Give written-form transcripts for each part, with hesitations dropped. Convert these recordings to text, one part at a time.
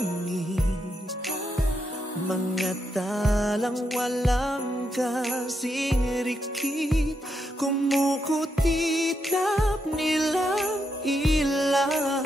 langit, mga talang walang kasing rikit, kumukutitap nilang ilaw,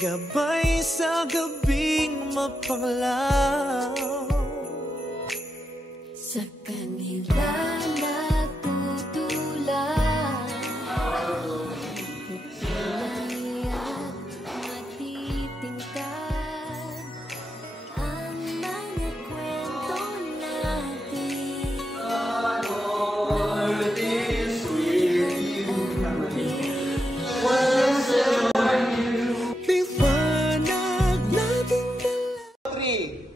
gabay sa gabing mapanglaw. Sa kanila natutulak, pupilay at matitingkad ang mga kwento natin. Lord is with you. Liwanag natin dala. 3.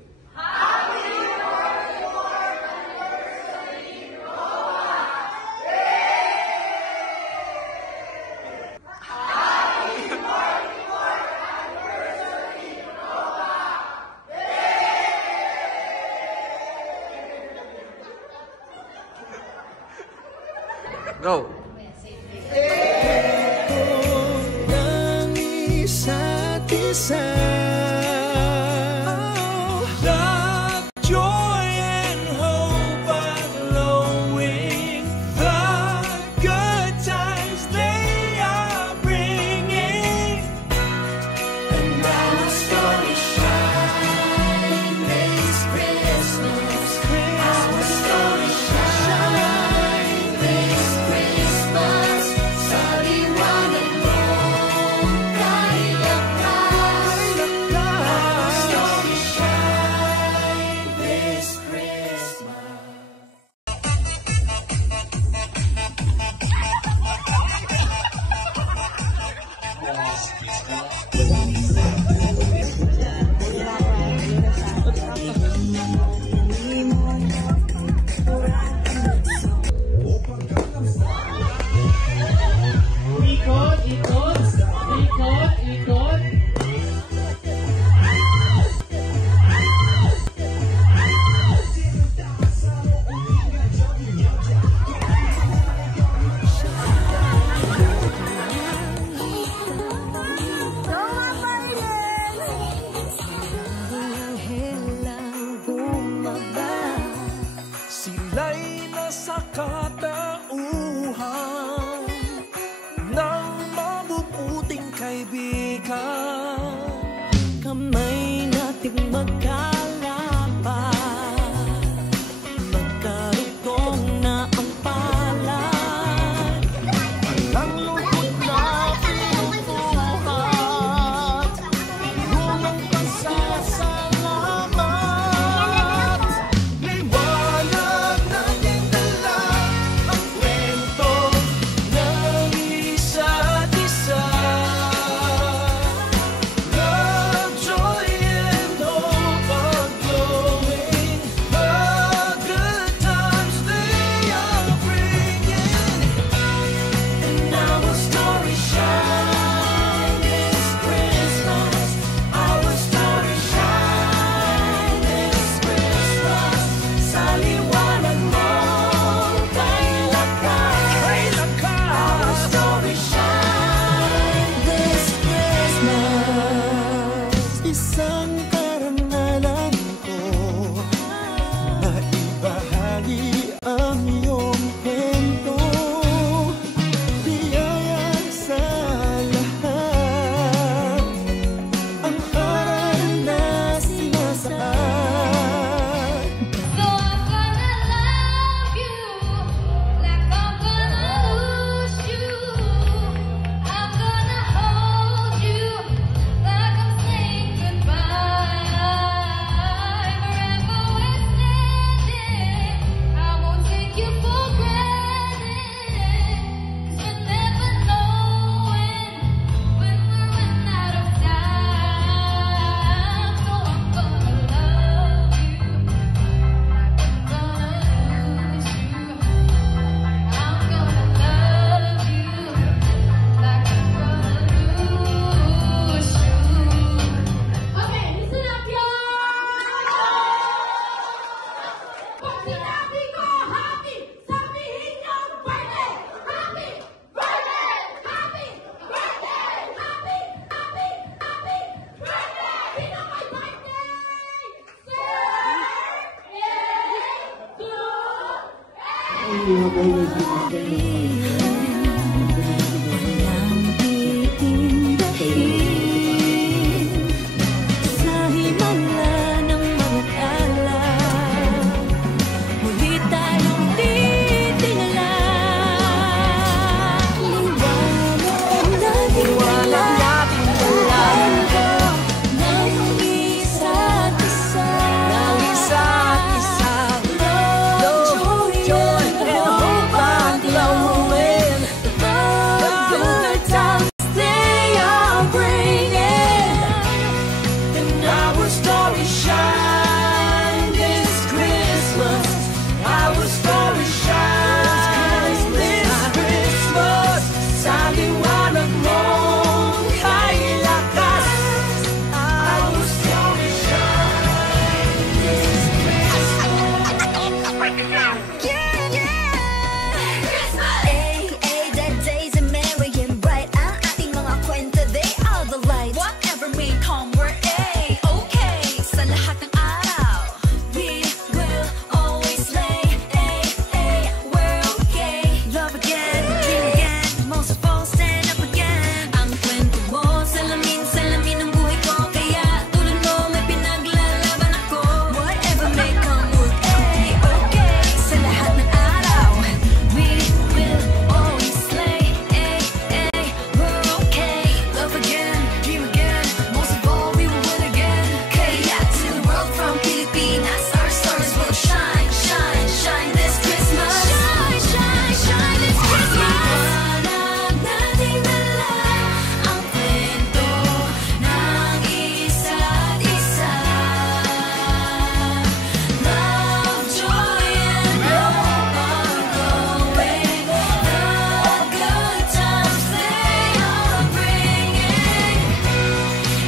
Go! Ng isa't isa, love, joy, and hope are glowing. The good times they are bringing, and now our story shine this Christmas. Our story shine this Christmas. Sa himala ng mga alaw, muli tayong titingala. Liwanag nating dalawa ng isa't isa. Love, joy, and hope are glowing. The good times they are bringing. And our story shine this Christmas. Our story shine this Christmas. Sa liwanag mong kay lakas. Our story shine this The days are merry and bright. Ang ating mga kwento, they are the light. Whatever may come, we're okay. Sa lahat ng araw, we will always slay. We're okay. Love again, dream again. Most of all, stand up again. Ang kwento mo, salamin ng buhay ko. Kaya tulad mo, may pinaglalaban ako. Whatever may come, we're okay. Sa lahat ng araw, we will always slay. We're okay. Love again, dream again. Most of all, we will win again. Kaya to the world from Pilipinas, our stars will shine, shine, shine this Christmas. Shine, shine this Christmas. Liwanag nating dala ang kwento ng isa't isa. Love, joy, and hope are growing. The good times they are bringing.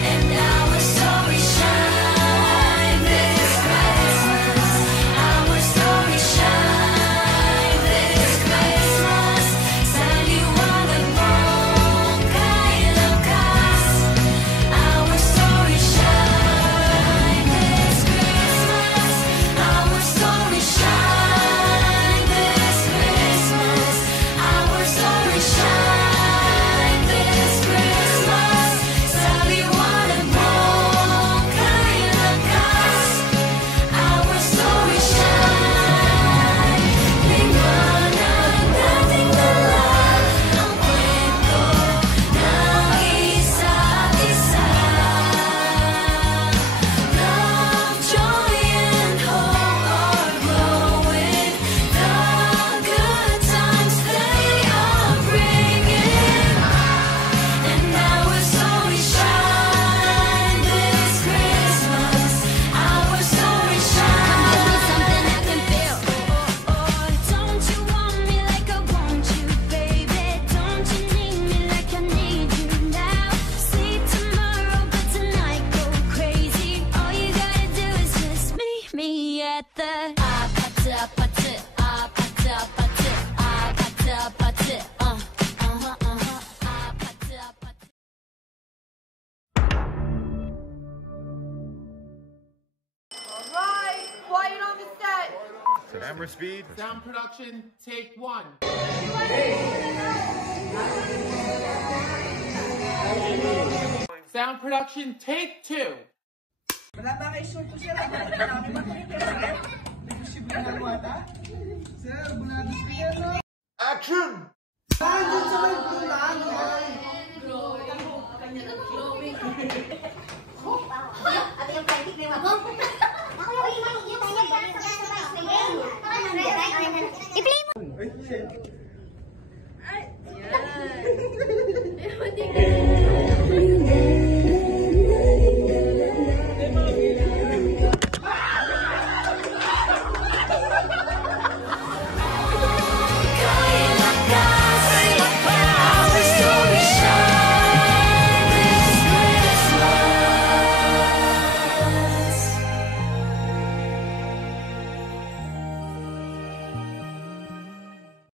And our story shine this Christmas. Our story shine this Christmas. Sa liwanag mong kay lakas. Our story shine this Christmas. Our story shine this Christmas. Our story shine this Christmas. Sa liwanag mong kay lakas. Our story shine. Liwanag nating dala ang kwento ng isa't isa. Love, joy, and hope are glowing. The good times they are bringing. And our story shine this Christmas. Our story shine. Something I can feel. Don't you want me like I want you, baby? Don't you need me like I need you now? See tomorrow, but tonight go crazy. All you gotta do is just meet me at the Alright, quiet on the set. Camera speed. Sound production, take one. Sound production, take two. Action! I-play mo!